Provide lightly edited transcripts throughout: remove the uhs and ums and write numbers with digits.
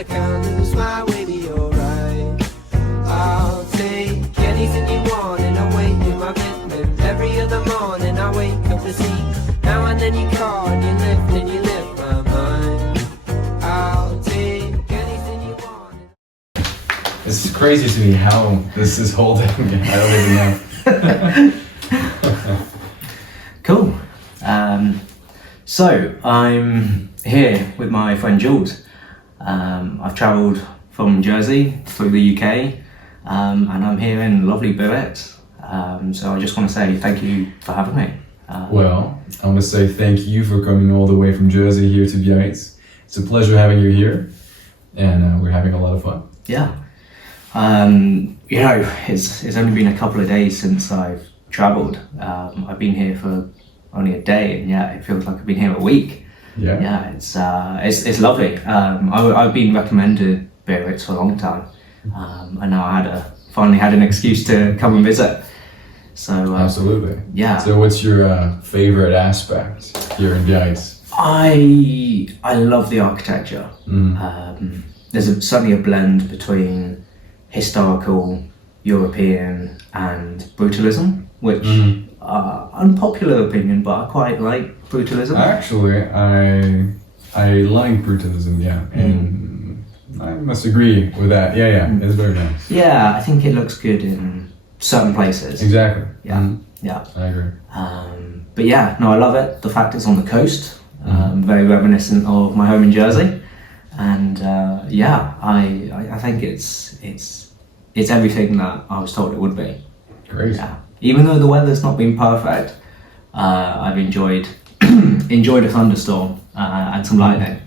I can't lose my way to your right. I'll take anything you want and I'll wait in my commitment. Every other morning I wake up to see. Now and then you call and you lift my mind. I'll take anything you want. It's crazy to me how this is holding. I don't even know. Cool. So I'm here with my friend Jules. I've travelled from Jersey through the UK, and I'm here in lovely Biarritz. So I just want to say thank you for having me. Well, I want to say thank you for coming all the way from Jersey here to Biarritz. It's a pleasure having you here, and we're having a lot of fun. Yeah. It's only been a couple of days since I've travelled. I've been here for only a day, and it feels like I've been here a week. Yeah. It's lovely. I've been recommended Biarritz for a long time, and now I finally had an excuse to come and visit. So absolutely. Yeah. So what's your favorite aspect here in Biarritz? I love the architecture. There's certainly a blend between historical, European, and brutalism, which unpopular opinion, but I quite like brutalism. Actually, I like brutalism, and I must agree with that. Yeah, it's very nice. Yeah, I think it looks good in certain places. Exactly. Yeah. I agree. But yeah, no, I love it. The fact it's on the coast, very reminiscent of my home in Jersey, and I think it's everything that I was told it would be. Great. Yeah. Even though the weather's not been perfect, I've enjoyed a thunderstorm and some lightning.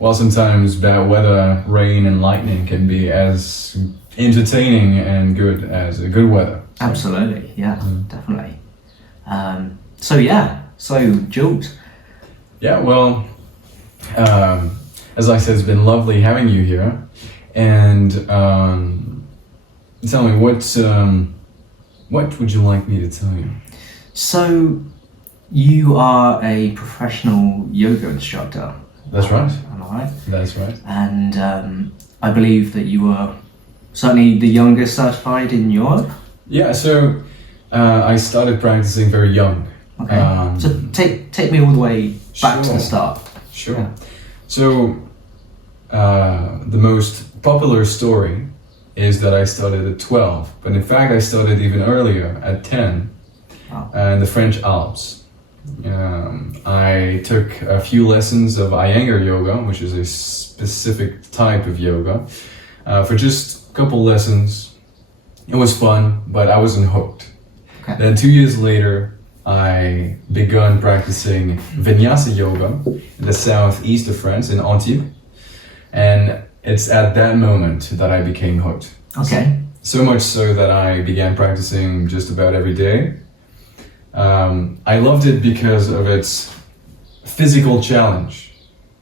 Well, sometimes bad weather, rain and lightning can be as entertaining and good as a good weather. So. Absolutely, yeah, definitely. So Jules. Yeah, well, as I said, it's been lovely having you here. And tell me, what would you like me to tell you? So, you are a professional yoga instructor. That's right. Am I right? That's right. And I believe that you are certainly the youngest certified in Europe. Yeah, so I started practicing very young. Okay. So take me all the way back to the start. Sure. Yeah. So the most popular story is that I started at 12, but in fact I started even earlier at 10 in the French Alps. I took a few lessons of Iyengar yoga, which is a specific type of yoga, for just a couple lessons. It was fun, but I wasn't hooked. Okay. Then 2 years later, I begun practicing Vinyasa yoga in the southeast of France, in Antibes, and it's at that moment that I became hooked. Okay. So much so that I began practicing just about every day. I loved it because of its physical challenge.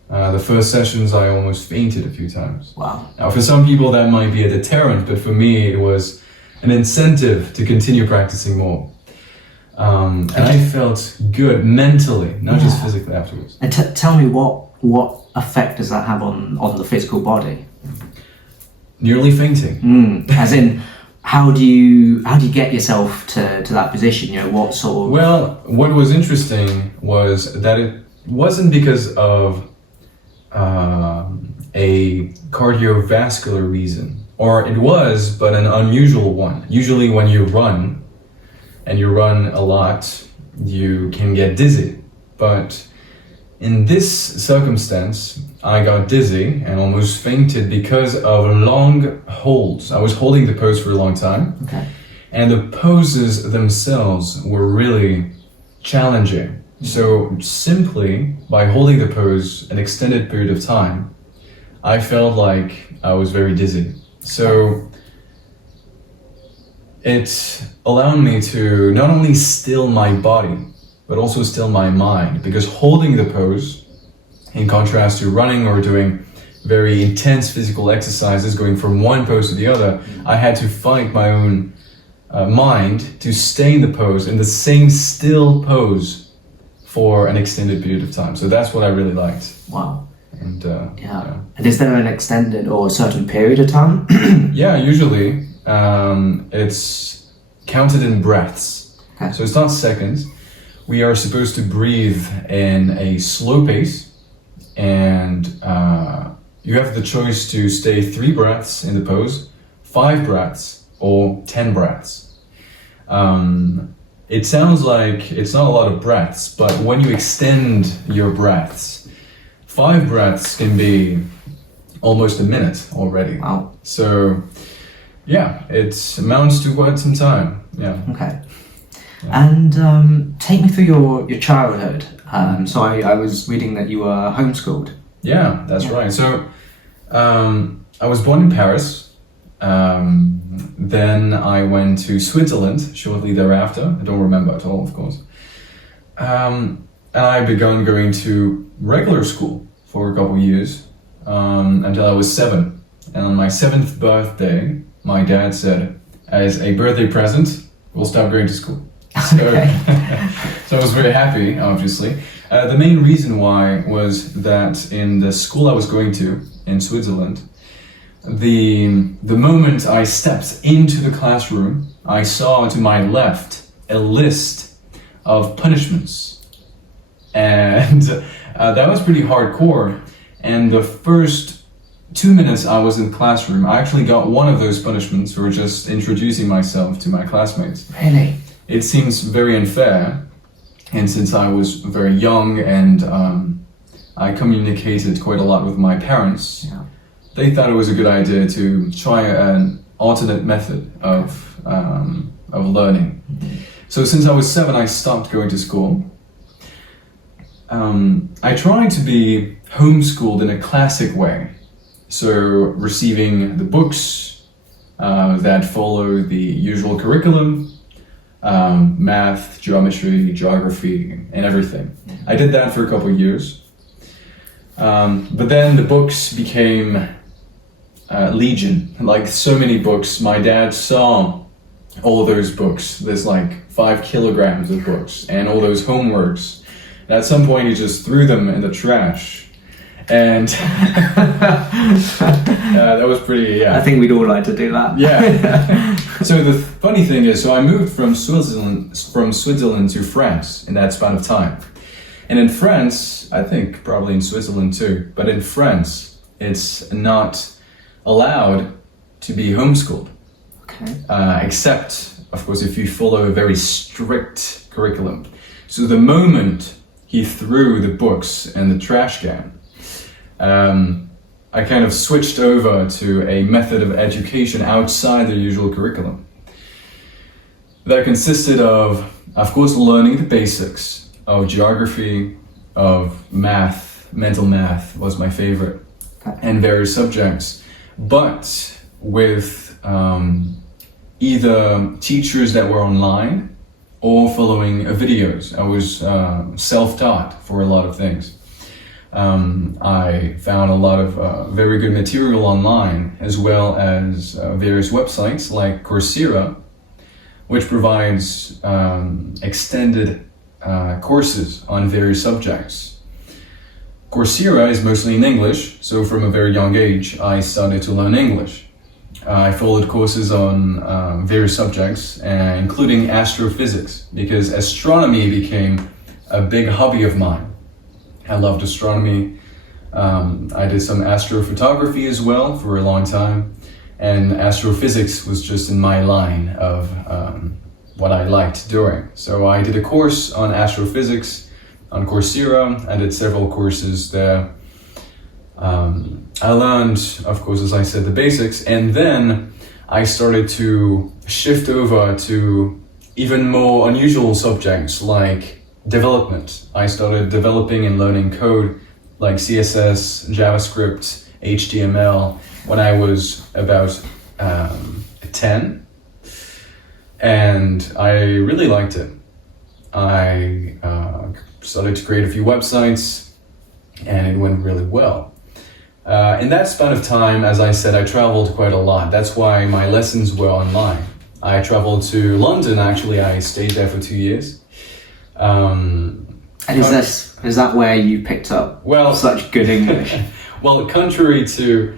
The first sessions I almost fainted a few times. Wow. Now for some people that might be a deterrent, but for me it was an incentive to continue practicing more. And I felt good mentally, not just physically afterwards. And tell me what effect does that have on the physical body? Nearly fainting. As in, how do you get yourself to that position? What sort of... Well, what was interesting was that it wasn't because of a cardiovascular reason, or it was, but an unusual one. Usually when you run, and you run a lot, you can get dizzy. But in this circumstance, I got dizzy and almost fainted because of long holds. I was holding the pose for a long time. Okay. And the poses themselves were really challenging. So simply by holding the pose an extended period of time, I felt like I was very dizzy. So it allowed me to not only still my body, but also still my mind, because holding the pose, in contrast to running or doing very intense physical exercises, going from one pose to the other, I had to fight my own mind to stay in the pose, in the same still pose for an extended period of time. So that's what I really liked. Wow. And And is there an extended or a certain period of time? yeah, usually it's counted in breaths. Okay. So it's not seconds. We are supposed to breathe in a slow pace, and you have the choice to stay 3 breaths in the pose, 5 breaths, or 10 breaths. It sounds like it's not a lot of breaths, but when you extend your breaths, 5 breaths can be almost a minute already. Wow. So, yeah, it amounts to quite some time. Yeah. Okay. And take me through your childhood. So I was reading that you were homeschooled. Yeah, that's right. So, I was born in Paris. Then I went to Switzerland shortly thereafter. I don't remember at all, of course. And I began going to regular school for a couple of years until I was 7. And on my 7th birthday, my dad said, as a birthday present, we'll stop going to school. So, so I was very happy, obviously. The main reason why was that in the school I was going to in Switzerland, the moment I stepped into the classroom, I saw to my left a list of punishments, and that was pretty hardcore. And the first 2 minutes I was in the classroom, I actually got one of those punishments for just introducing myself to my classmates. Really? It seems very unfair, and since I was very young and I communicated quite a lot with my parents, they thought it was a good idea to try an alternate method of learning. So since I was 7, I stopped going to school. I tried to be homeschooled in a classic way, so receiving the books that follow the usual curriculum, math, geometry, geography, and everything. I did that for a couple of years. But then the books became legion, like so many books. My dad saw all those books. There's like 5 kilograms of books and all those homeworks. And at some point he just threw them in the trash. And that was pretty, I think we'd all like to do that. Yeah. So the funny thing is, so I moved from Switzerland to France in that span of time. And in France, I think probably in Switzerland too, but in France, it's not allowed to be homeschooled. Okay. Except, of course, if you follow a very strict curriculum. So the moment he threw the books in the trash can, I kind of switched over to a method of education outside the usual curriculum. That consisted of course, learning the basics of geography, of math. Mental math was my favorite, and various subjects, but with either teachers that were online or following videos. I was self-taught for a lot of things. I found a lot of very good material online, as well as various websites like Coursera, which provides extended courses on various subjects. Coursera is mostly in English, so from a very young age I started to learn English. I followed courses on various subjects, including astrophysics, because astronomy became a big hobby of mine. I loved astronomy. I did some astrophotography as well for a long time, and astrophysics was just in my line of what I liked doing. So I did a course on astrophysics on Coursera. I did several courses there. I learned, of course, as I said, the basics, and then I started to shift over to even more unusual subjects like development. I started developing and learning code like CSS, JavaScript, HTML when I was about 10, and I really liked it. I started to create a few websites, and it went really well. In that span of time, as I said, I traveled quite a lot. That's why my lessons were online. I traveled to London, actually. I stayed there for 2 years. And is this Is that where you picked up such good English? Well, contrary to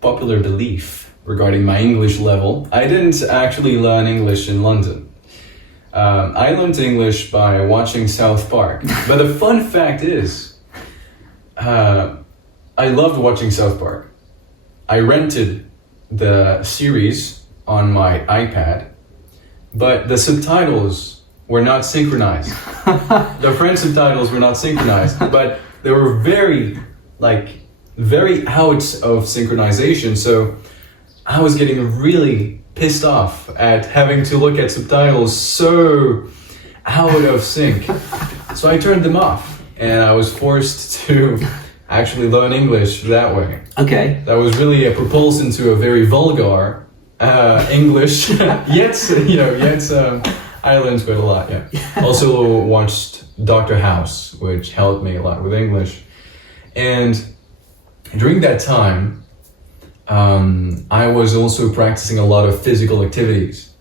popular belief regarding my English level, I didn't actually learn English in London. I learned English by watching South Park. But the fun fact is, I loved watching South Park. I rented the series on my iPad, but the subtitles were not synchronized. The French subtitles were not synchronized, but they were very out of synchronization. So I was getting really pissed off at having to look at subtitles so out of sync. So I turned them off, and I was forced to actually learn English that way. Okay. That was really a propulsion to a very vulgar English. yet I learned quite a lot. Yeah. Also watched Dr. House, which helped me a lot with English. And during that time, I was also practicing a lot of physical activities.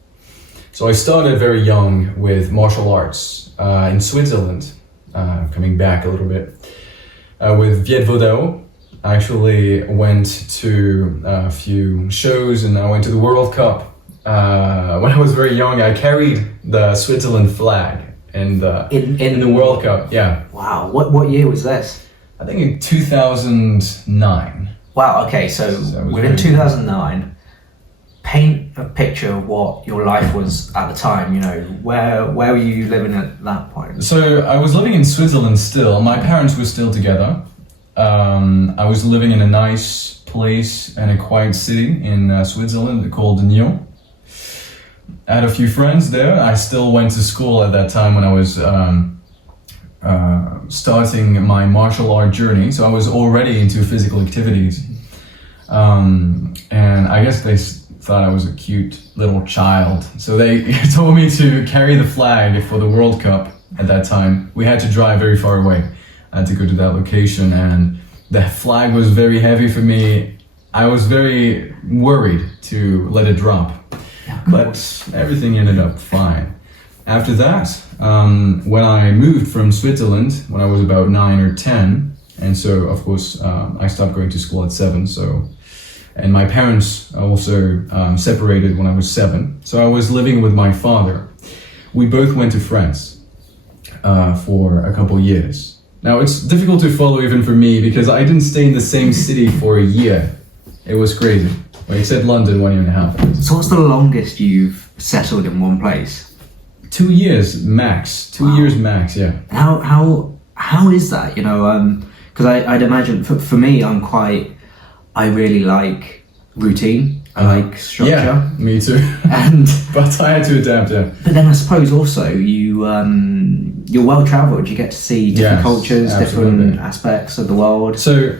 So I started very young with martial arts in Switzerland, coming back a little bit. With Viet Vo Dao, I actually went to a few shows, and I went to the World Cup. When I was very young, I carried the Switzerland flag in the World Cup. Yeah. Wow. What year was this? I think in 2009. Wow. Okay. So within 2009, paint a picture of what your life was at the time. You know, where were you living at that point? So I was living in Switzerland still. My parents were still together. I was living in a nice place and a quiet city in Switzerland called Nyon. I had a few friends there. I still went to school at that time when I was starting my martial art journey. So I was already into physical activities. And I guess they thought I was a cute little child. So they told me to carry the flag for the World Cup at that time. We had to drive very far away to go to that location, and the flag was very heavy for me. I was very worried to let it drop, but everything ended up fine. After that, when I moved from Switzerland, when I was about 9 or 10, and so of course I stopped going to school at 7, and my parents also separated when I was 7. So I was living with my father. We both went to France for a couple years. Now it's difficult to follow even for me because I didn't stay in the same city for a year. It was crazy. Except London, 1.5 years. So what's the longest you've settled in one place? 2 years max. 2 years max, yeah. How is that? You know, because I'd imagine for me, I really like routine. I like structure. Yeah, me too. But I had to adapt. Yeah. But then I suppose also you're well travelled. You get to see different cultures, different aspects of the world. So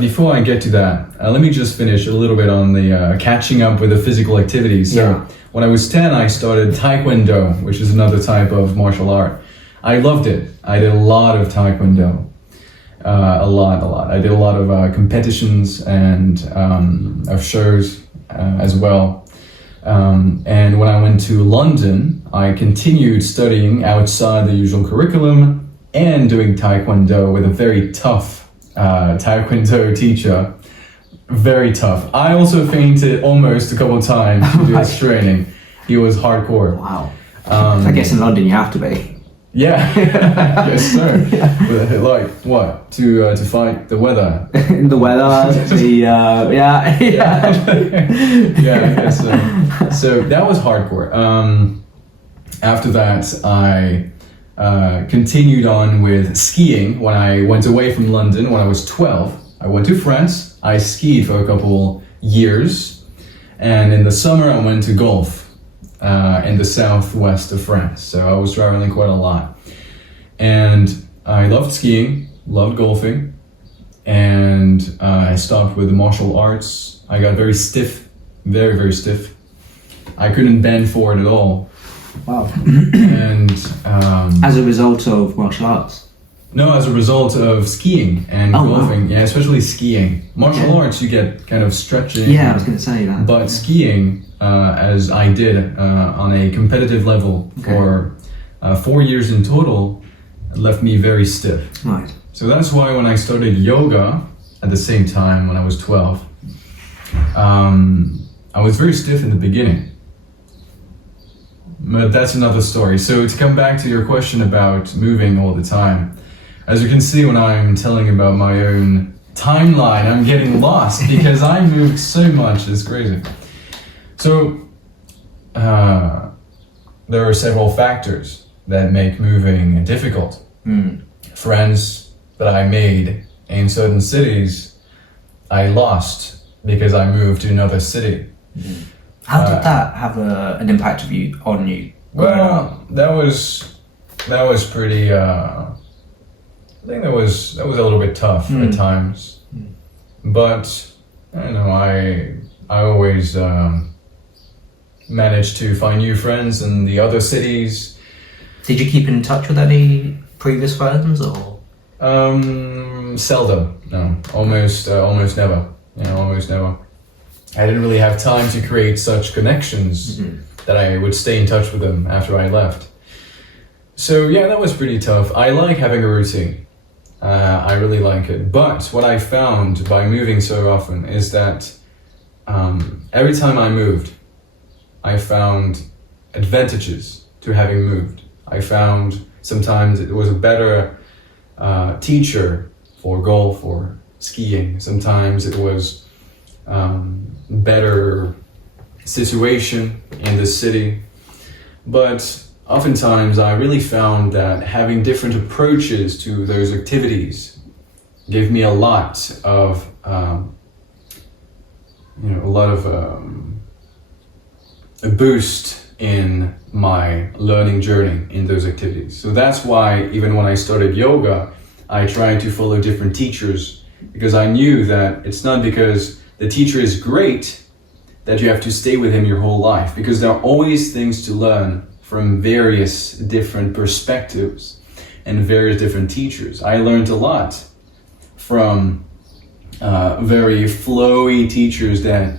before I get to that, let me just finish a little bit on the catching up with the physical activities. So when I was 10, I started Taekwondo, which is another type of martial art. I loved it. I did a lot of Taekwondo. A lot. I did a lot of competitions and of shows as well. And when I went to London, I continued studying outside the usual curriculum and doing Taekwondo with a very tough Taekwondo teacher. Very tough. I also fainted almost a couple of times to do his training. He was hardcore. Wow. I guess in London you have to be. Yeah, yes sir. Yeah. Like what? To fight the weather. The weather. Yeah. I guess so. So that was hardcore. After that, I continued on with skiing. When I went away from London, when I was 12, I went to France. I skied for a couple years, and in the summer I went to golf. In the southwest of France. So I was traveling quite a lot. And I loved skiing, loved golfing, and I stopped with the martial arts. I got very stiff, very, very stiff. I couldn't bend forward at all. Wow. And as a result of martial arts? No, as a result of skiing and golfing. Wow. Yeah, especially skiing. Martial arts, you get kind of stretching. Yeah, I was going to say that. But skiing, as I did on a competitive level for 4 years in total, It left me very stiff. Right. So that's why when I started yoga at the same time when I was 12, I was very stiff in the beginning. But that's another story. So to come back to your question about moving all the time, as you can see when I'm telling about my own timeline, I'm getting lost because I moved so much, it's crazy. So there are several factors that make moving difficult. Friends that I made in certain cities, I lost because I moved to another city. How did that have an impact on you? Well, that was pretty. I think that was a little bit tough at times, but I don't know. I always managed to find new friends in the other cities. Did you keep in touch with any previous friends, or? Seldom. No, almost never. Almost never. I didn't really have time to create such connections that I would stay in touch with them after I left. So yeah, that was pretty tough. I like having a routine. I really like it. But what I found by moving so often is that every time I moved, I found advantages to having moved. I found sometimes it was a better teacher for golf or skiing. Sometimes it was better situation in the city. But oftentimes I really found that having different approaches to those activities gave me a lot of a boost in my learning journey in those activities. So that's why even when I started yoga, I tried to follow different teachers, because I knew that it's not because the teacher is great that you have to stay with him your whole life, because there are always things to learn from various different perspectives and various different teachers. I learned a lot from very flowy teachers that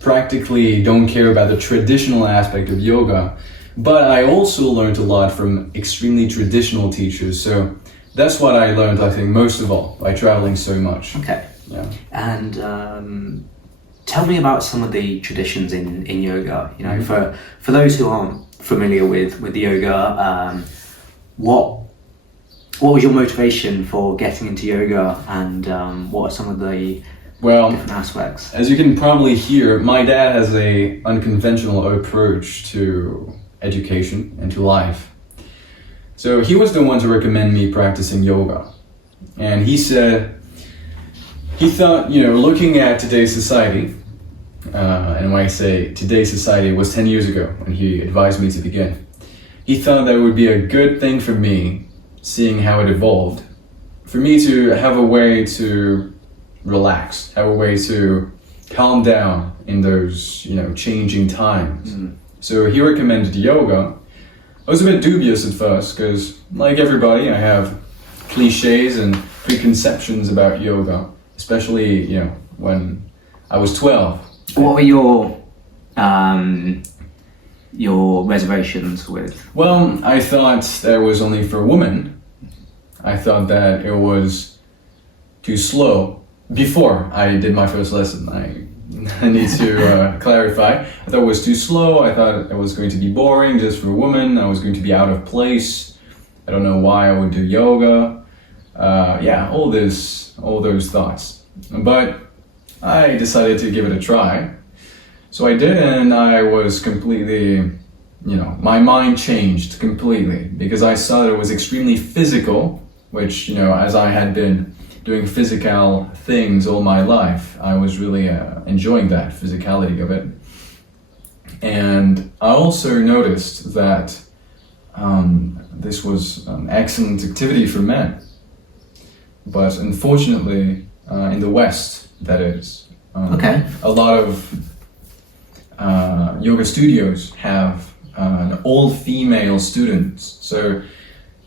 practically don't care about the traditional aspect of yoga, but I also learned a lot from extremely traditional teachers. So that's what I learned, I think, most of all, by traveling so much. Okay. Yeah. And tell me about some of the traditions in yoga. You know, for those who aren't familiar with yoga, what was your motivation for getting into yoga, and what are some of the different aspects? As you can probably hear, my dad has a unconventional approach to education and to life. So he was the one to recommend me practicing yoga. And he said, he thought, looking at today's society, and when I say today's society, it was 10 years ago when he advised me to begin. He thought that it would be a good thing for me, seeing how it evolved, for me to have a way to relax, have a way to calm down in those, changing times. So he recommended yoga. I was a bit dubious at first because, like everybody, I have cliches and preconceptions about yoga, especially, when I was 12. What were your reservations with? Well, I thought that it was only for women. I thought that it was too slow. Before I did my first lesson, I need to clarify. I thought it was too slow. I thought it was going to be boring just for women. I was going to be out of place. I don't know why I would do yoga. All those thoughts. But I decided to give it a try. So I did, and I was completely, my mind changed completely, because I saw that it was extremely physical, which, as I had been doing physical things all my life, I was really enjoying that physicality of it. And I also noticed that this was an excellent activity for men. But unfortunately, in the West, that is, a lot of yoga studios have an all-female students. So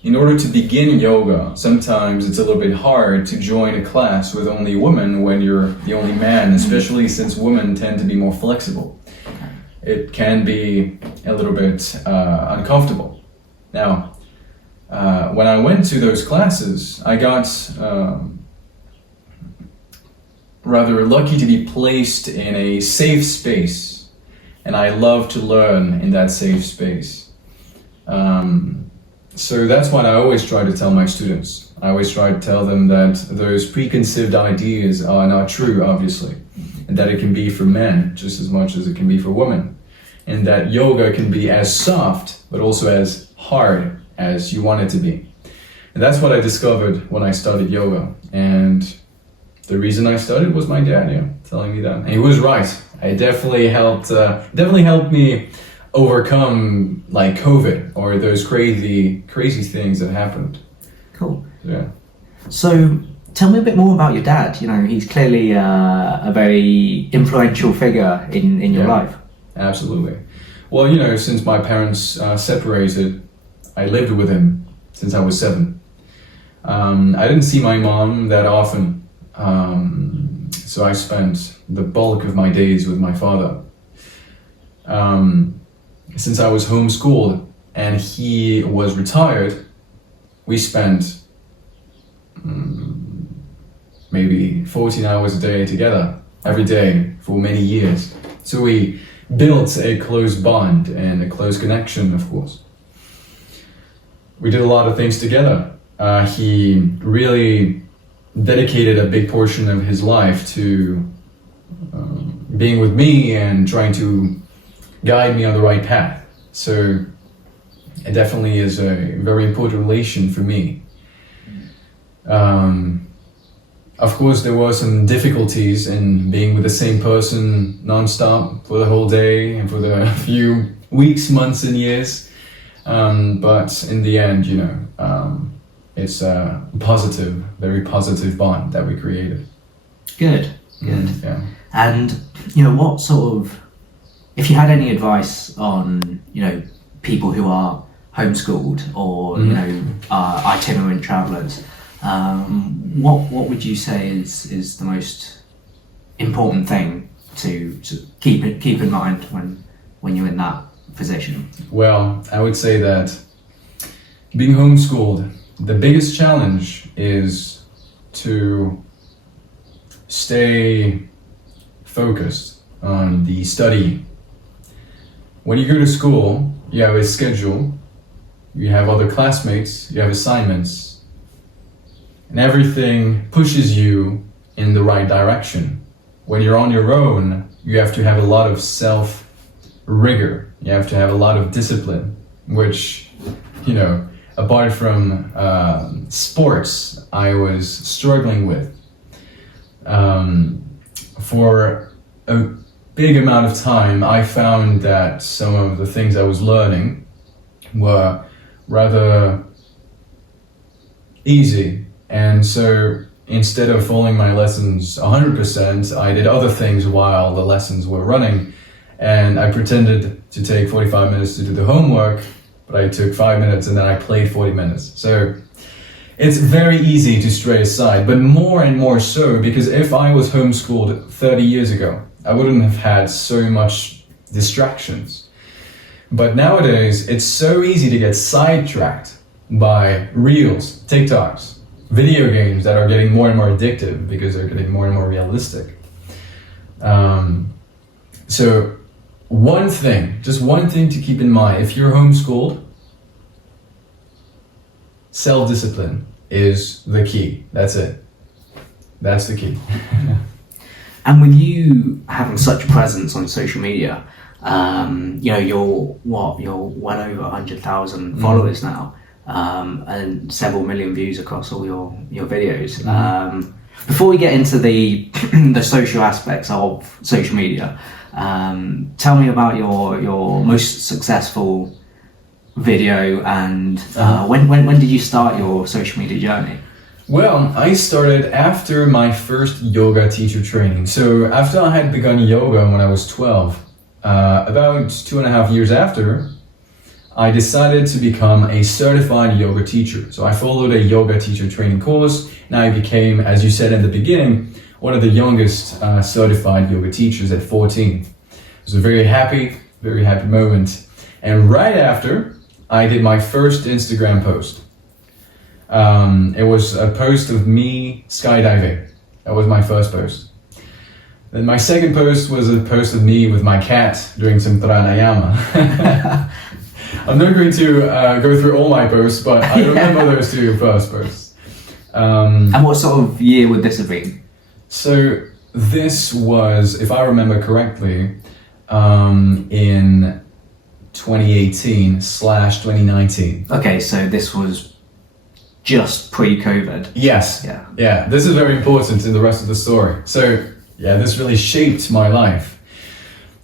in order to begin yoga, sometimes it's a little bit hard to join a class with only women when you're the only man, especially since women tend to be more flexible. It can be a little bit uncomfortable. Now, when I went to those classes, I got rather lucky to be placed in a safe space, and I love to learn in that safe space. So that's what I always try to tell my students. I always try to tell them that those preconceived ideas are not true, obviously, and that it can be for men just as much as it can be for women, and that yoga can be as soft but also as hard as you want it to be. And that's what I discovered when I started yoga, and the reason I started was my dad, telling me that. And he was right. It definitely helped me overcome like COVID or those crazy things that happened. Cool. Yeah. So tell me a bit more about your dad. You know, he's clearly a very influential figure in your life. Absolutely. Well, you know, since my parents separated, I lived with him since I was 7. I didn't see my mom that often, so I spent the bulk of my days with my father. Since I was homeschooled and he was retired, we spent maybe 14 hours a day together, every day for many years. So we built a close bond and a close connection, of course. We did a lot of things together. He really dedicated a big portion of his life to being with me and trying to guide me on the right path. So it definitely is a very important relation for me. Of course, there were some difficulties in being with the same person non-stop for the whole day and for the few weeks, months and years. But in the end, you know, it's a positive, very positive bond that we created. Good. Yeah. And, you know, what sort of, if you had any advice on, you know, people who are homeschooled or, you know, itinerant travellers, what would you say is the most important thing to keep in mind when you're in that position? Well, I would say that being homeschooled, the biggest challenge is to stay focused on the study. When you go to school, you have a schedule, you have other classmates, you have assignments, and everything pushes you in the right direction. When you're on your own, you have to have a lot of self-rigor. You have to have a lot of discipline, which, you know, apart from sports, I was struggling with. For a big amount of time, I found that some of the things I was learning were rather easy. And so instead of following my lessons 100%, I did other things while the lessons were running. And I pretended to take 45 minutes to do the homework, but I took 5 minutes and then I played 40 minutes. So it's very easy to stray aside, but more and more so, because if I was homeschooled 30 years ago, I wouldn't have had so much distractions. But nowadays, it's so easy to get sidetracked by reels, TikToks, video games that are getting more and more addictive because they're getting more and more realistic. So just one thing to keep in mind, if you're homeschooled, self-discipline is the key. That's it. That's the key. And with you having such a presence on social media, you know, you're well over 100,000 followers now, and several million views across all your videos. Before we get into the the social aspects of social media, tell me about your most successful video and when did you start your social media journey? Well, I started after my first yoga teacher training. So after I had begun yoga when I was 12, about 2.5 years after, I decided to become a certified yoga teacher. So I followed a yoga teacher training course, and I became, as you said in the beginning, one of the youngest certified yoga teachers at 14. It was a very happy moment. And right after, I did my first Instagram post. It was a post of me skydiving. That was my first post. Then my second post was a post of me with my cat doing some pranayama. I'm not going to go through all my posts, but I remember those two first posts. And what sort of year would this have been? So this was, if I remember correctly, in 2018/2019. Okay, so this was just pre-COVID. Yes. Yeah. Yeah, this is very important in the rest of the story. So, yeah, this really shaped my life.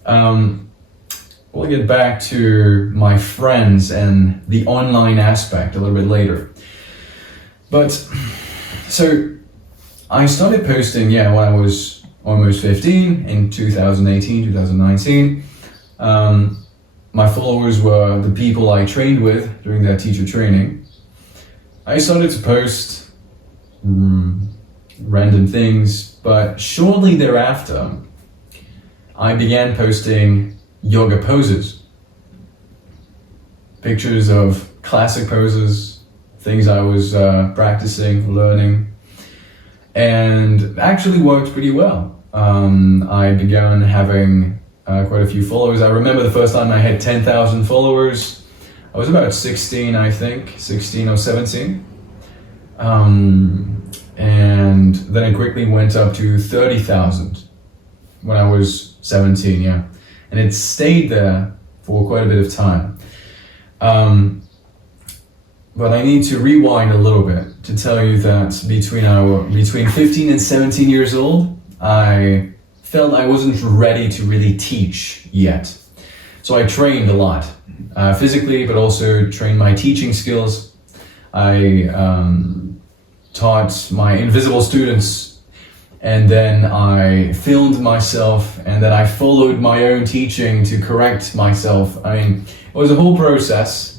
We'll get back to my friends and the online aspect a little bit later. But, so, I started posting, when I was almost 15, in 2018, 2019. My followers were the people I trained with during their teacher training. I started to post random things, but shortly thereafter, I began posting yoga poses. Pictures of classic poses, things I was practicing, learning, and actually worked pretty well. I began having quite a few followers. I remember the first time I had 10,000 followers. I was about 16, I think, 16 or 17. And then it quickly went up to 30,000 when I was 17, And it stayed there for quite a bit of time. But I need to rewind a little bit to tell you that between 15 and 17 years old, I felt I wasn't ready to really teach yet. So I trained a lot, physically, but also trained my teaching skills. I taught my invisible students, and then I filmed myself, and then I followed my own teaching to correct myself. I mean, it was a whole process.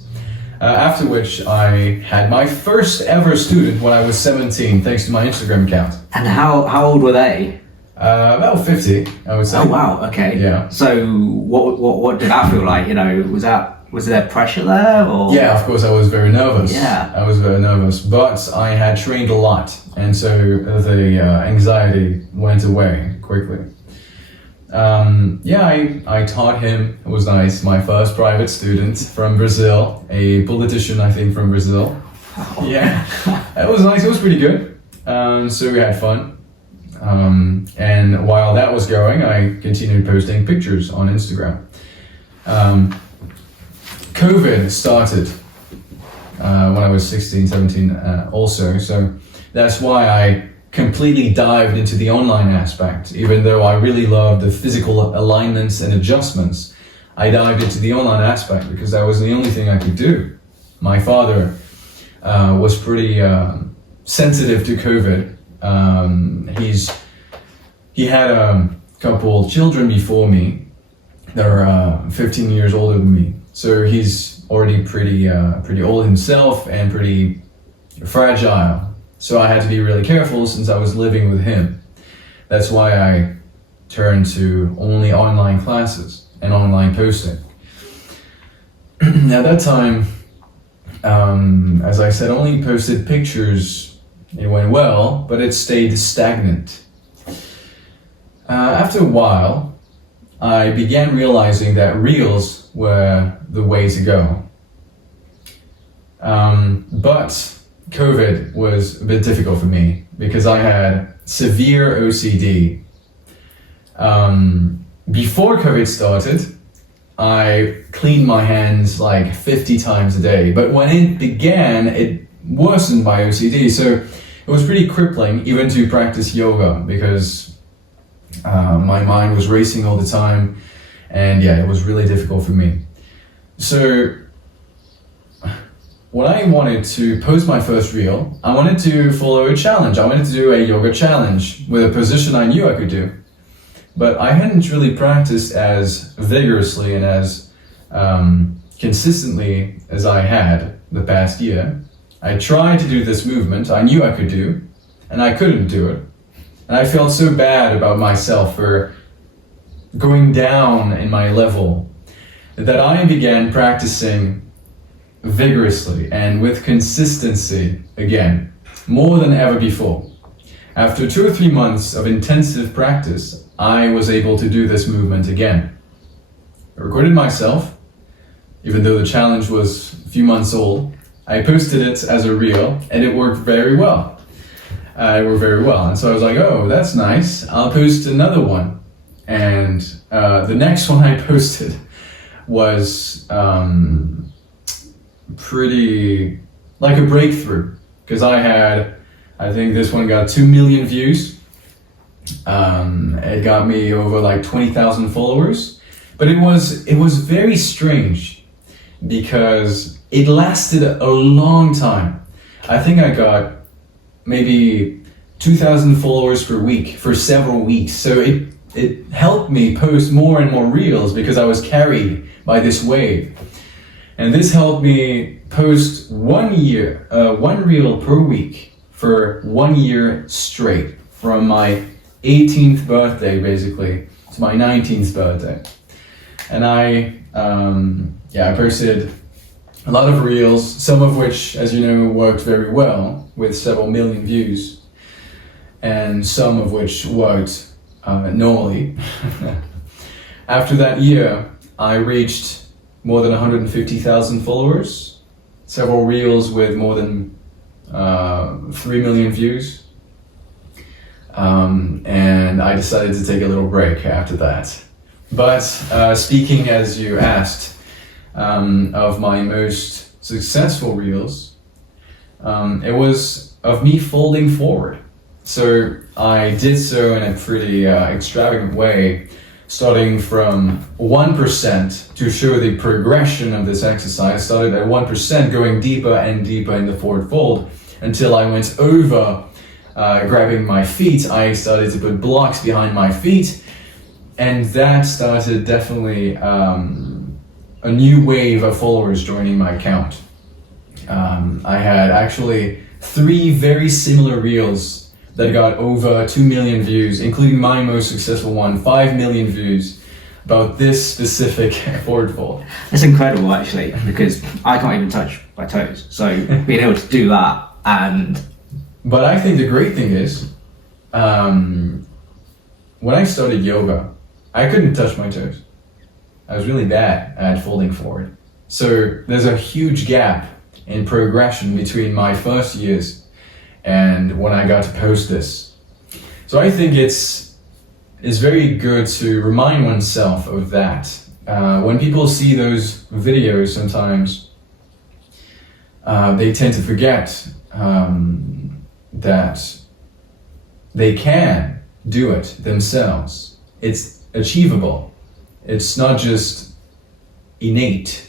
After which I had my first ever student when I was 17, thanks to my Instagram account. And how old were they? About 50, I would say. Oh wow, okay. Yeah. So what did that feel like? Was there pressure there, or? Yeah, of course I was very nervous. Yeah. I was very nervous, but I had trained a lot, and so the anxiety went away quickly. I taught him. It was nice. My first private student from Brazil, a politician, I think, from Brazil. Oh. Yeah, it was nice. It was pretty good. So we had fun. And while that was going, I continued posting pictures on Instagram. COVID started when I was 16, 17 also, so that's why I completely dived into the online aspect. Even though I really loved the physical alignments and adjustments, I dived into the online aspect because that was the only thing I could do. My father was pretty sensitive to COVID. He had a couple children before me that are 15 years older than me. So he's already pretty old himself and pretty fragile. So I had to be really careful since I was living with him. That's why I turned to only online classes and online posting. At that time, as I said, only posted pictures. It went well, but it stayed stagnant. After a while, I began realizing that reels were the way to go. But COVID was a bit difficult for me because I had severe OCD. Before COVID started, I cleaned my hands like 50 times a day. But when it began, it worsened my OCD. So it was pretty crippling even to practice yoga because my mind was racing all the time. And it was really difficult for me. So when I wanted to post my first reel, I wanted to follow a challenge. I wanted to do a yoga challenge with a position I knew I could do. But I hadn't really practiced as vigorously and as consistently as I had the past year. I tried to do this movement I knew I could do, and I couldn't do it. And I felt so bad about myself for going down in my level that I began practicing vigorously and with consistency again, more than ever before. After 2 or 3 months of intensive practice, I was able to do this movement again. I recorded myself, even though the challenge was a few months old. I posted it as a reel, and it worked very well. And so I was like, oh, that's nice. I'll post another one. And the next one I posted was pretty like a breakthrough, because I think this one got 2 million views. It got me over like 20,000 followers, but it was very strange because it lasted a long time. I think I got maybe 2,000 followers per week for several weeks. So it helped me post more and more reels because I was carried by this wave. And this helped me post 1 reel per week for 1 year straight, from my 18th birthday basically to my 19th birthday. And I posted a lot of reels, some of which, as you know, worked very well with several million views, and some of which worked normally. After that year, I reached more than 150,000 followers, several reels with more than 3 million views. And I decided to take a little break after that. But speaking, as you asked, of my most successful reels, it was of me folding forward. So I did so in a pretty extravagant way, starting from 1% to show the progression of this exercise. Started at 1%, going deeper and deeper in the forward fold until I went over grabbing my feet. I started to put blocks behind my feet, and that started definitely a new wave of followers joining my account. I had actually 3 very similar reels that got over 2 million views, including my most successful one, 5 million views, about this specific forward fold. It's incredible actually, because I can't even touch my toes. So being able to do that But I think the great thing is, when I started yoga, I couldn't touch my toes. I was really bad at folding forward. So there's a huge gap in progression between my first years and when I got to post this. So I think it's very good to remind oneself of that. When people see those videos sometimes, they tend to forget that they can do it themselves. It's achievable. It's not just innate.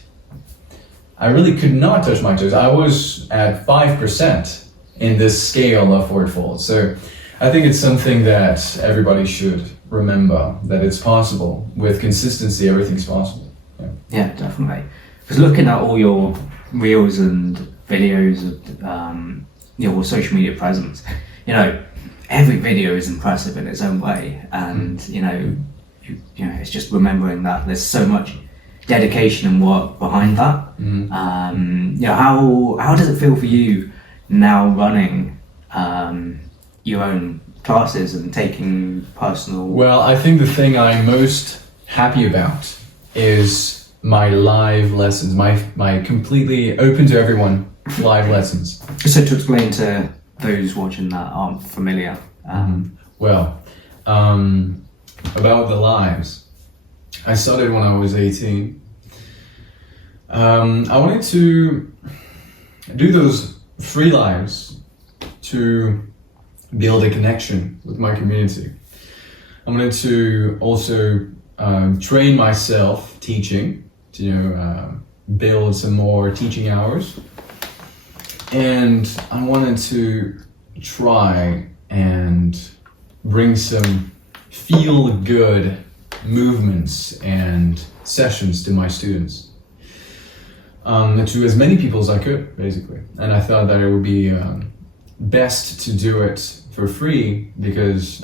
I really could not touch my toes. I was at 5% in this scale of forward fold. So I think it's something that everybody should remember, that it's possible. With consistency, everything's possible. Yeah, definitely. Because looking at all your reels and videos of your social media presence, every video is impressive in its own way, and it's just remembering that there's so much dedication and work behind that. How does it feel for you now running your own classes and taking personal? Well, I think the thing I'm most happy about is my live lessons, my completely open to everyone live lessons. So to explain to those watching that aren't familiar. About the lives, I started when I was 18. I wanted to do those free lives to build a connection with my community. I wanted to also train myself teaching, to build some more teaching hours. And I wanted to try and bring some feel-good movements and sessions to my students, to as many people as I could, basically. And I thought that it would be best to do it for free, because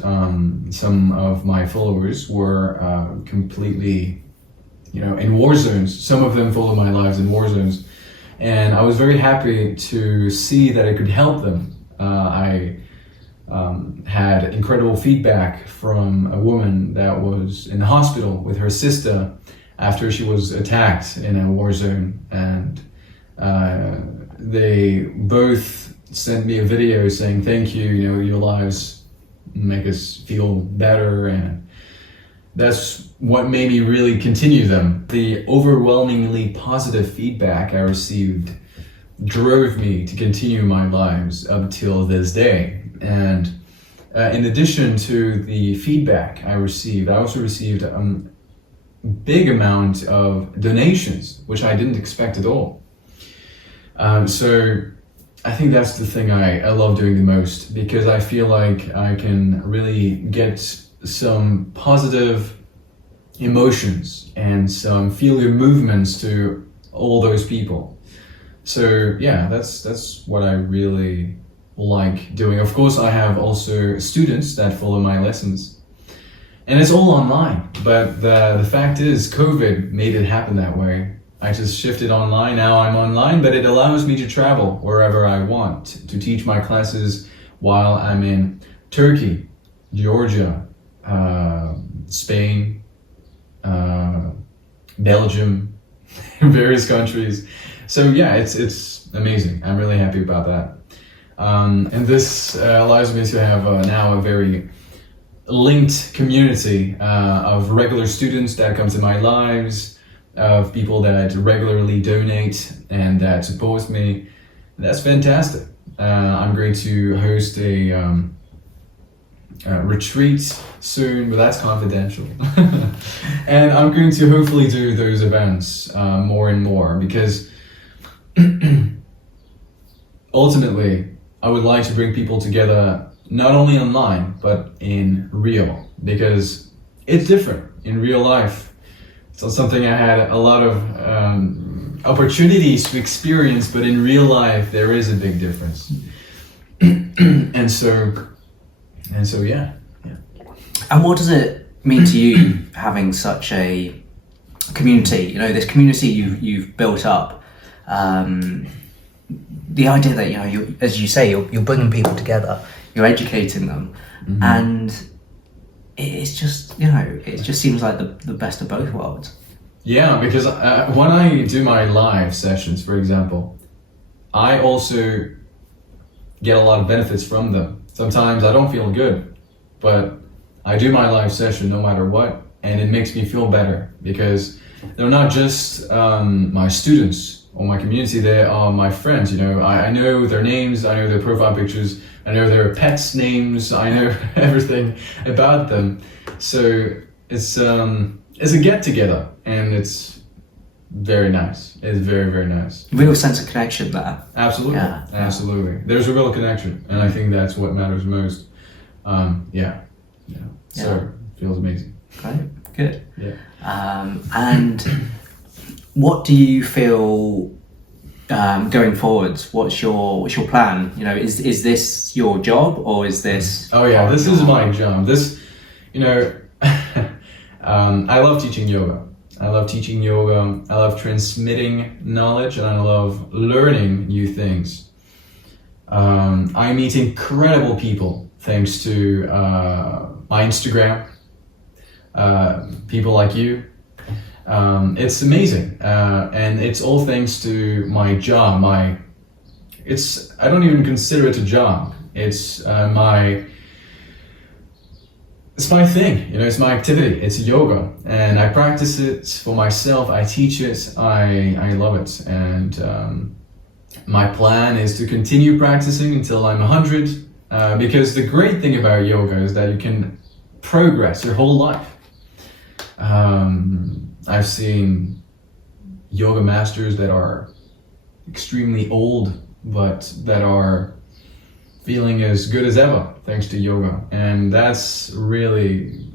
some of my followers were completely, in war zones. Some of them followed my lives in war zones, And I was very happy to see that I could help them. I had incredible feedback from a woman that was in the hospital with her sister after she was attacked in a war zone, and they both sent me a video saying thank you, your lives make us feel better, and that's what made me really continue them. The overwhelmingly positive feedback I received drove me to continue my lives up till this day. And in addition to the feedback I received, I also received a big amount of donations, which I didn't expect at all. So I think that's the thing I love doing the most, because I feel like I can really get some positive emotions and some feel-good movements to all those people. So yeah, that's what I really like doing. Of course, I have also students that follow my lessons, and it's all online, but the fact is COVID made it happen that way. I just shifted online, now I'm online, but it allows me to travel wherever I want to teach my classes while I'm in Turkey, Georgia, Spain, Belgium, various countries. So yeah, it's amazing. I'm really happy about that. And this allows me to have now a very linked community of regular students that come to my lives, of people that regularly donate and that support me. That's fantastic. I'm going to host a retreat soon, but that's confidential. And I'm going to hopefully do those events more and more, because ultimately I would like to bring people together not only online but in real, because it's different in real life. It's not something I had a lot of opportunities to experience, but in real life there is a big difference. and so yeah. And what does it mean to you having such a community? This community you've built up. The idea that you, as you say, you're bringing people together, you're educating them, and it's just it just seems like the best of both worlds. Yeah, because when I do my live sessions, for example, I also get a lot of benefits from them. Sometimes I don't feel good, but I do my live session no matter what, and it makes me feel better, because they're not just my students or my community, they are my friends. I know their names, I know their profile pictures, I know their pets' names, I know everything about them. So it's a get together, and it's very nice. It's very, very nice. Real sense of connection there. Absolutely, yeah. Absolutely. There's a real connection, and I think that's what matters most. So it feels amazing. Great, good. Yeah. And what do you feel going forwards? What's your plan? Is this your job, or is this? Oh yeah, this is my job. This, I love teaching yoga. I love transmitting knowledge, and I love learning new things. I meet incredible people thanks to my Instagram. People like you. It's amazing, and it's all thanks to my job. I don't even consider it a job. It's my thing. It's my activity. It's yoga, and I practice it for myself. I teach it. I love it, and my plan is to continue practicing until I'm 100. Because the great thing about yoga is that you can progress your whole life. I've seen yoga masters that are extremely old, but that are feeling as good as ever thanks to yoga. And that's really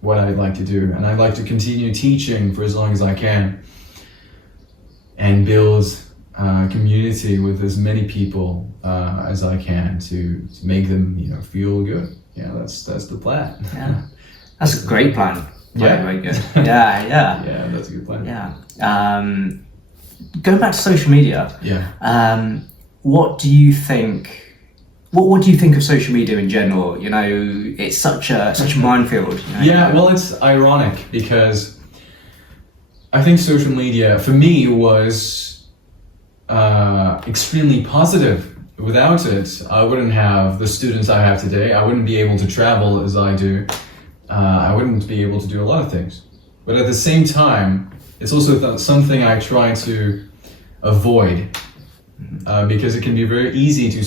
what I'd like to do. And I'd like to continue teaching for as long as I can and build a community with as many people as I can to make them feel good. Yeah, that's the plan. Yeah, that's a great plan. Yeah. Very good. Yeah. Yeah, that's a good plan. Yeah. going back to social media. Yeah. What do you think? What do you think of social media in general? You know, it's such a minefield. You know? Yeah, well, it's ironic because I think social media for me was extremely positive. Without it, I wouldn't have the students I have today. I wouldn't be able to travel as I do. I wouldn't be able to do a lot of things. But at the same time, it's also something I try to avoid because it can be very easy to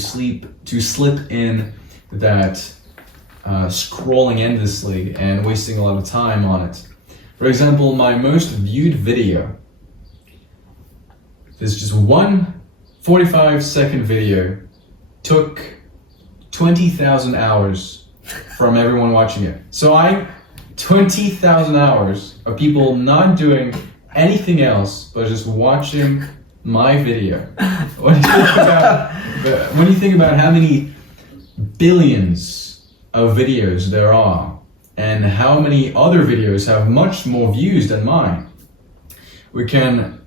slip in that scrolling endlessly and wasting a lot of time on it. For example, my most viewed video is just one 45-second video took 20,000 hours from everyone watching it. So 20,000 hours of people not doing anything else but just watching my video. When you think about how many billions of videos there are and how many other videos have much more views than mine, we cannot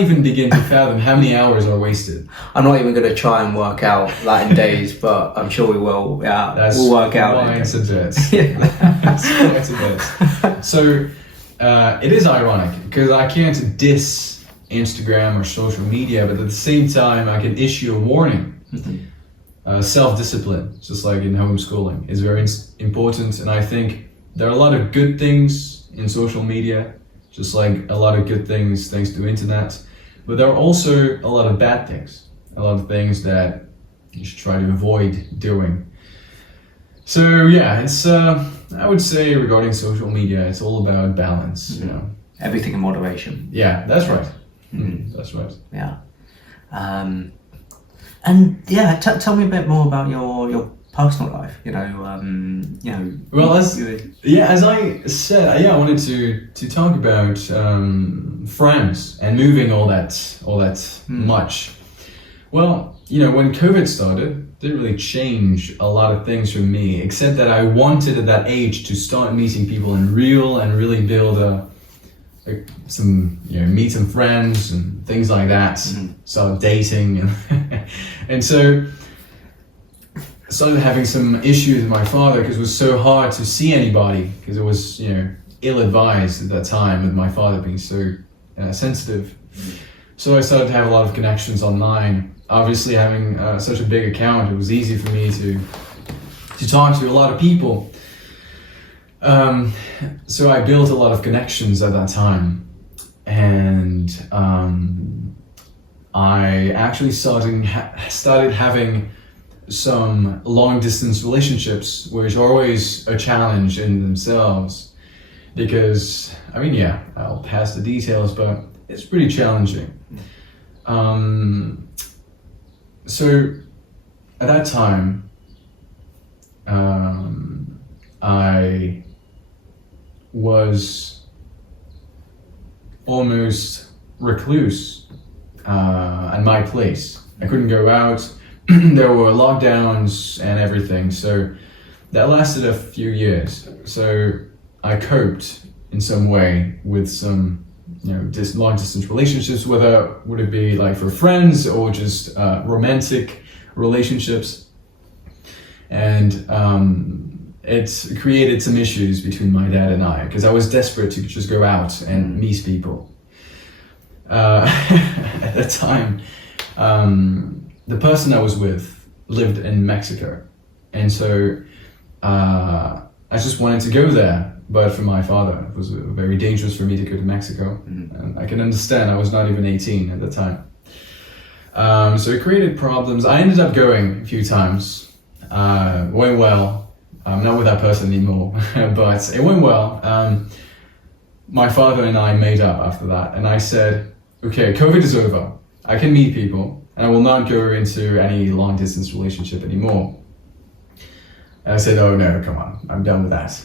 even begin to fathom how many hours are wasted. I'm not even going to try and work out that in days, but I'm sure we will. Yeah, we'll work out. Quite a bit. That's quite a bit. So it is ironic because I can't diss Instagram or social media, but at the same time I can issue a warning. Self-discipline, just like in homeschooling, is very important, and I think there are a lot of good things in social media, just like a lot of good things thanks to internet, but there are also a lot of bad things, a lot of things that you should try to avoid doing. So yeah, it's I would say regarding social media, it's all about balance. You know, everything in moderation. Yeah, that's right. That's right. Yeah, and yeah, tell me a bit more about your personal life. You know. Well, as I said, I wanted to talk about friends and moving all that much. Well, when COVID started, it didn't really change a lot of things for me, except that I wanted at that age to start meeting people and really build meet some friends and things like that. Start dating and so I started having some issues with my father because it was so hard to see anybody because it was ill-advised at that time with my father being so sensitive. So I started to have a lot of connections online. Obviously, having such a big account, it was easy for me to talk to a lot of people. So I built a lot of connections at that time, and I actually started having some long-distance relationships, which are always a challenge in themselves, because I'll pass the details, but it's pretty challenging. So at that time, I was almost recluse at my place. I couldn't go out. There were lockdowns and everything, so that lasted a few years. So I coped in some way with some long distance relationships, whether would it be like for friends or just romantic relationships, and it created some issues between my dad and I, because I was desperate to just go out and meet people. At that time, the person I was with lived in Mexico, and so I just wanted to go there. But for my father, it was very dangerous for me to go to Mexico. And I can understand, I was not even 18 at the time. So it created problems. I ended up going a few times. Went well. I'm not with that person anymore, but it went well. My father and I made up after that. And I said, okay, COVID is over. I can meet people, and I will not go into any long distance relationship anymore. And I said, oh no, come on, I'm done with that.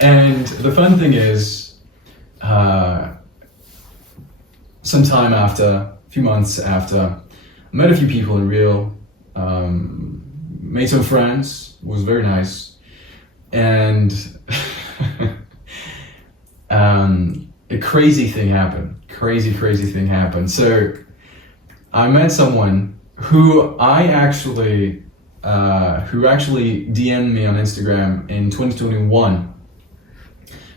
And the fun thing is, sometime after, a few months after, I met a few people in real, made some friends, it was very nice. And a crazy thing happened. Crazy thing happened. So I met someone who actually DM'd me on Instagram in 2021,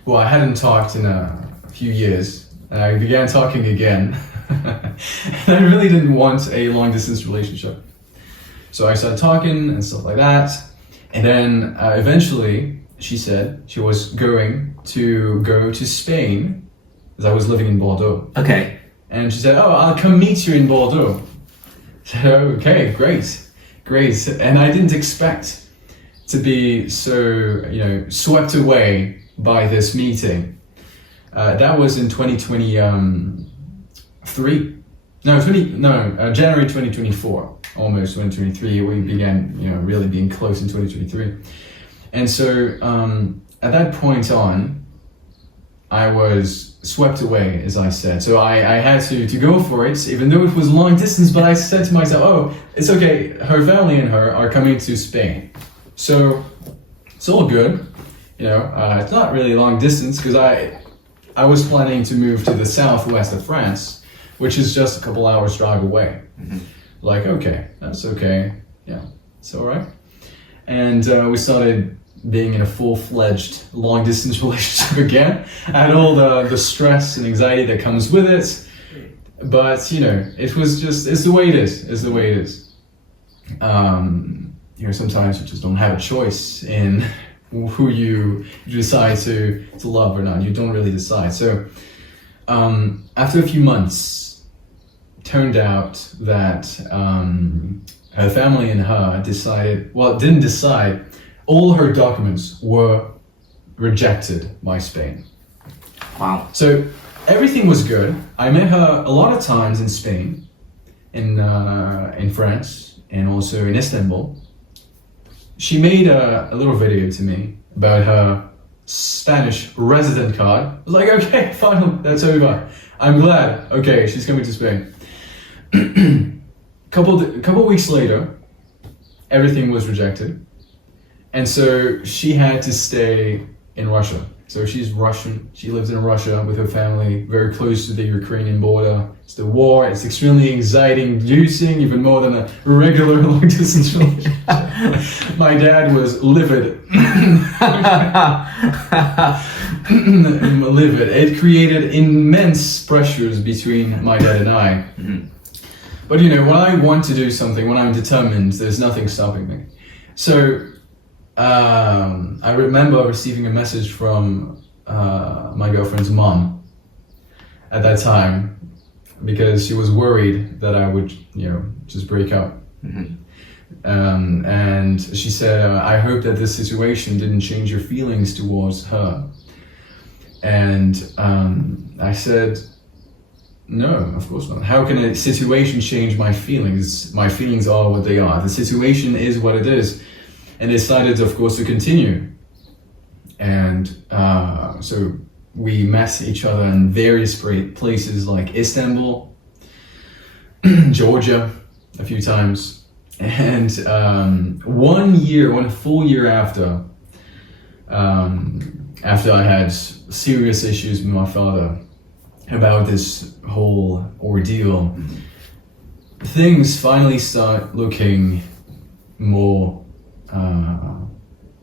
who I hadn't talked in a few years. I began talking again. And I really didn't want a long distance relationship. So I started talking and stuff like that. And then eventually she said she was going to go to Spain, because I was living in Bordeaux. Okay. And she said, "Oh, I'll come meet you in Bordeaux." I said, "Okay, great. And I didn't expect to be so, swept away by this meeting. That was in 2023. January 2024, almost 2023. We began, really being close in 2023. And so at that point on, I was swept away, as I said. So I had to go for it, even though it was long distance, but I said to myself, oh, it's okay. Her family and her are coming to Spain. So it's all good. It's not really long distance, because I was planning to move to the southwest of France, which is just a couple hours drive away. Mm-hmm. Like, okay, that's okay. Yeah, it's all right. And we started being in a full-fledged long-distance relationship again. I had all the stress and anxiety that comes with it. But, it was just, it's the way it is. It's the way it is. Sometimes you just don't have a choice in who you decide to love or not. You don't really decide. So after a few months, turned out that her family and her didn't decide. All her documents were rejected by Spain. Wow. So everything was good. I met her a lot of times in Spain, in France, and also in Istanbul. She made a little video to me about her Spanish resident card. I was like, okay, fine, that's over. I'm glad. Okay, she's coming to Spain. Couple weeks later, everything was rejected. And so she had to stay in Russia. So she's Russian. She lives in Russia with her family, very close to the Ukrainian border. It's the war. It's extremely anxiety-inducing, even more than a regular long-distance relationship. My dad was livid. Livid. It created immense pressures between my dad and I. Mm-hmm. But when I want to do something, when I'm determined, there's nothing stopping me. So I remember receiving a message from my girlfriend's mom at that time, because she was worried that I would, just break up. Mm-hmm. And she said, I hope that this situation didn't change your feelings towards her. And I said, no, of course not. How can a situation change my feelings? My feelings are what they are. The situation is what it is. And decided, of course, to continue. And so we met each other in various places like Istanbul, Georgia, a few times. And 1 full year after I had serious issues with my father about this whole ordeal, things finally start looking more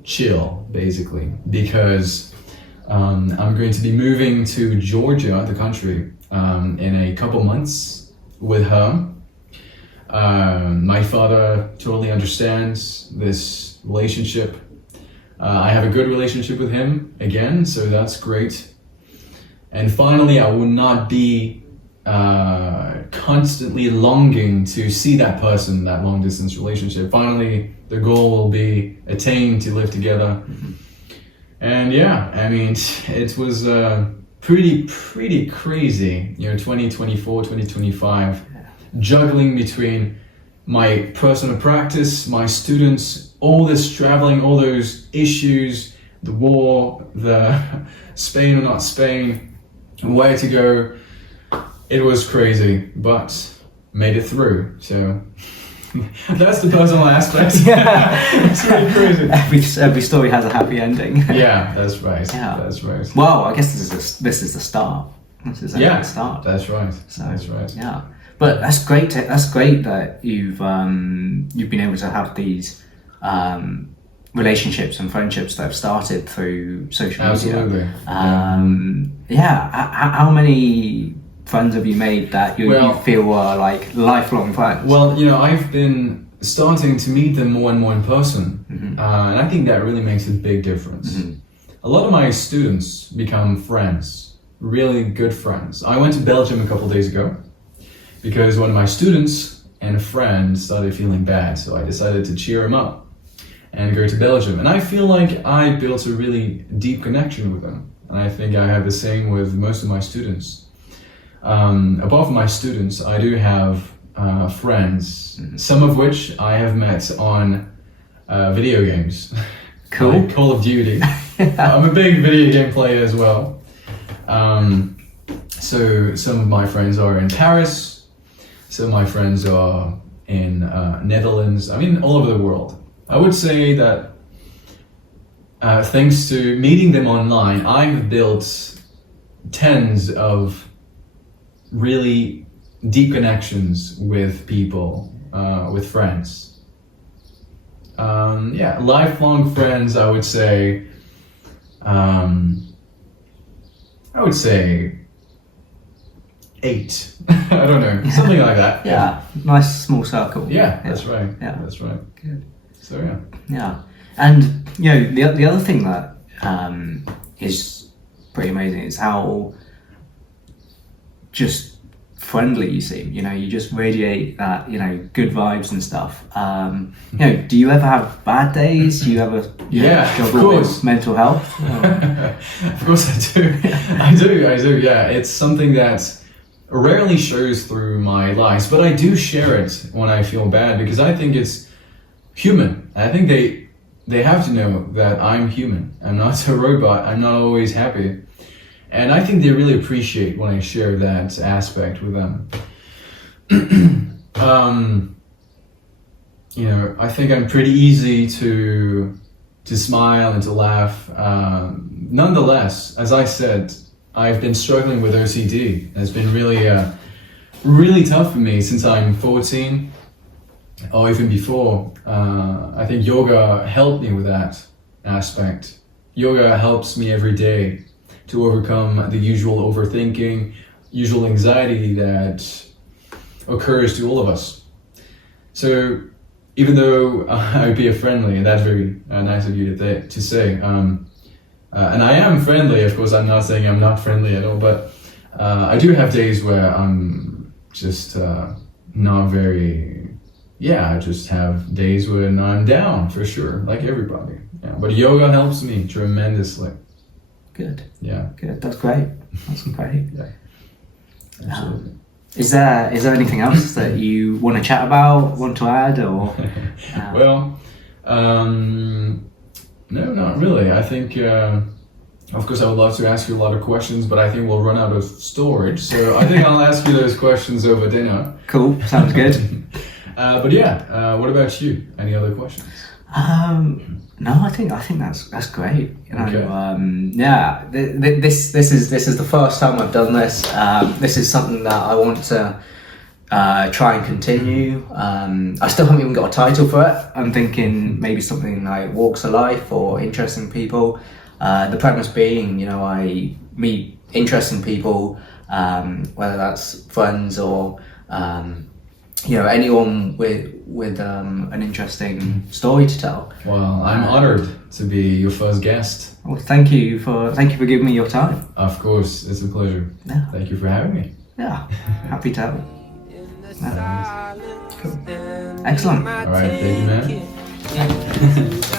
chill, basically, because I'm going to be moving to Georgia, the country, in a couple months with her. My father totally understands this relationship. I have a good relationship with him again, so that's great. And finally, I will not be constantly longing to see that person, that long distance relationship. Finally, the goal will be attained to live together. Mm-hmm. And yeah, I mean, it was pretty crazy, 2024, 2025, juggling between my personal practice, my students, all this traveling, all those issues, the war, the Spain or not Spain, where to go. It was crazy, but made it through. So that's the personal aspect. Yeah. It's really crazy. Every story has a happy ending. Yeah, that's right. Yeah. That's right. Well, I guess this is the start. That's exactly the start. That's right. So, That's right. Yeah, but that's great. That's great that you've been able to have these relationships and friendships that have started through social Absolutely. media. How many friends have you made that you feel are like lifelong friends? Well, I've been starting to meet them more and more in person, and I think that really makes a big difference. A lot of my students become friends, really good friends. I went to Belgium a couple of days ago because one of my students and a friend started feeling bad, so I decided to cheer him up and go to Belgium. And I feel like I built a really deep connection with them, and I think I have the same with most of my students. Apart from my students, I do have friends, some of which I have met on video games. Cool. Like Call of Duty. I'm a big video game player as well. So some of my friends are in Paris, some of my friends are in Netherlands, I mean all over the world. I would say that thanks to meeting them online, I've built tens of really deep connections with people, with friends. Lifelong friends, I would say 8. I don't know, something like that. Yeah, nice small circle. Yeah, that's right. Yeah. That's right. Good. So yeah. Yeah, and the other thing that is pretty amazing is how just friendly you seem. You just radiate that good vibes and stuff. Do you ever have bad days? Do you ever struggle with mental health? Of course I do. I do. Yeah, it's something that rarely shows through my lies, but I do share it when I feel bad because I think it's human. I think they have to know that I'm human. I'm not a robot. I'm not always happy. And I think they really appreciate when I share that aspect with them. I think I'm pretty easy to smile and to laugh. Nonetheless, as I said, I've been struggling with OCD. It's been really tough for me since I'm 14. Or even before. I think yoga helped me with that aspect. Yoga helps me every day to overcome the usual overthinking, usual anxiety that occurs to all of us. So even though I appear friendly, and that's very nice of you to say, and I am friendly, of course, I'm not saying I'm not friendly at all, but I do have days where I'm just not very... I just have days when I'm down, for sure, like everybody. Yeah. But yoga helps me tremendously. Good. Yeah. Good. That's great. That's great. Yeah. Absolutely. Is there anything else that you want to chat about, want to add, or? Well, no, not really. I think, of course, I would love to ask you a lot of questions, but I think we'll run out of storage. So I think I'll ask you those questions over dinner. Cool. Sounds good. What about you? Any other questions? No, I think that's great. Okay. This is the first time I've done this. This is something that I want to try and continue. I still haven't even got a title for it. I'm thinking maybe something like walks of life or interesting people. The premise being, I meet interesting people, whether that's friends or anyone with an interesting story to tell. Well, I'm honored to be your first guest. Well, thank you for giving me your time. Of course, it's a pleasure. Yeah. Thank you for having me. Yeah, happy to have it. Yeah. Cool. Excellent. All right, thank you, man.